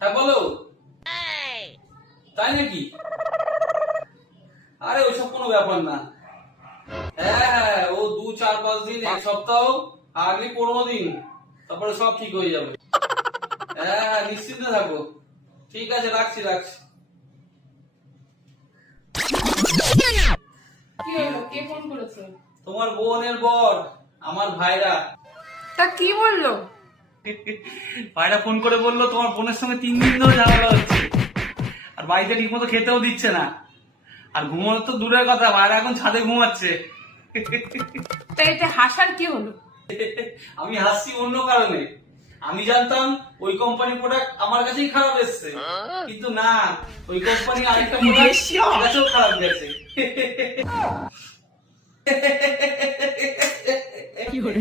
হ্যাঁ বলো। তাই নাকি? আরে ওইসব কোনো ব্যাপার না। হ্যাঁ হ্যাঁ, ও 2 4 5 দিন, এক সপ্তাহ, আগে 15 দিন, তারপরে সব ঠিক হয়ে যাবে। হ্যাঁ হ্যাঁ, নিশ্চিন্তে থাকো। ঠিক আছে, রাখছি রাখছি। কি হলো, কে ফোন করেছে? তোমার বোনের বর, আমার ভাইরা। তা কি বললো? ভাইরা ফোন করে বললো তোমার বোনের সঙ্গে 3 দিন ধরে ঝামেলা হচ্ছে, আর বাড়িতে ঠিক মতো খেতেও দিচ্ছে না, আর ঘুমানো তো দূরের কথা, ভাইরা এখন ছাদে ঘুমাচ্ছে। তা এতে হাসার কি হলো? আমি হাসছি অন্য কারণে। আমি জানতাম ওই কোম্পানির প্রোডাক্ট আমার কাছেই খারাপ এসছে, কিন্তু না, ওই কোম্পানি আরেকটা প্রোডাক্ট আমার কাছেও খারাপ গেছে। কি হলো?